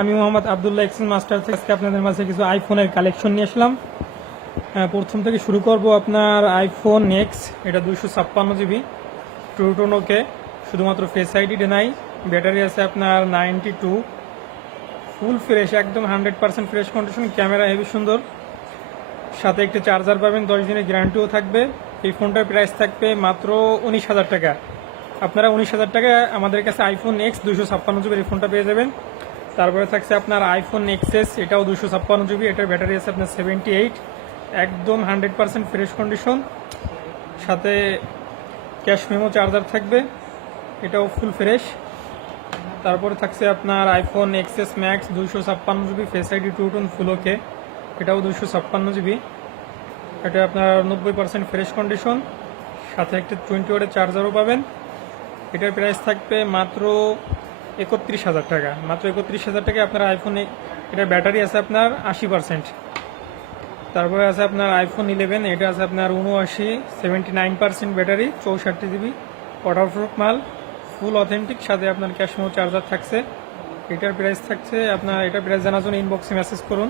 আমি Mohammad Abdullah exchange master থেকে আজকে আপনাদের মাঝে কিছু আইফোনের কালেকশন নিয়ে আসলাম। প্রথম থেকে শুরু করব আপনার আইফোন এক্স, এটা 256 জিবি ট্রুটোন ওকে, শুধুমাত্র ফেস আইডি নাই। ব্যাটারি আছে আপনার 92, ফুল ফ্রেশ, একদম 100% ফ্রেশ কন্ডিশন, ক্যামেরা হেভি সুন্দর, সাথে একটি চার্জার পাবেন, 10 দিনের গ্যারান্টিও থাকবে। এই ফোনটার প্রাইস থাকবে মাত্র 19,000 টাকা। আপনারা 19,000 টাকা আমাদের কাছে আইফোন এক্স 256 জিবির এই ফোনটা পেয়ে যাবেন। তারপরে থাকছে আপনার আইফোন এক্সএস, এটাও 256 জিবি, এটার ব্যাটারি আছে আপনার 78, একদম 100% ফ্রেশ কন্ডিশন, সাথে ক্যাশ মেমো চার্জার থাকবে, এটাও ফুল ফ্রেশ। তারপরে থাকছে আপনার iPhone XS Max 256 GB, Face ID True Tone full okay, এটাও 256 জিবি, এটা আপনার 90% ফ্রেশ কন্ডিশন, সাথে একটা 20 ওয়াটের চার্জারও পাবেন। এটার প্রাইস থাকবে মাত্র 31,000 টাকা। মাত্র 31,000 টাকায় আপনার আইফোনে, এটার ব্যাটারি আছে আপনার 80%। তারপরে আছে আপনার আইফোন 11, এটা আছে আপনার 79% ব্যাটারি, 64 জিবি, ওয়াটারপ্রুফ মাল, ফুল অথেন্টিক, সাথে আপনার ক্যাশ মেমো চার্জার থাকছে। এটার প্রাইস থাকছে আপনার, এটার প্রাইস জানার জন্য ইনবক্সে মেসেজ করুন।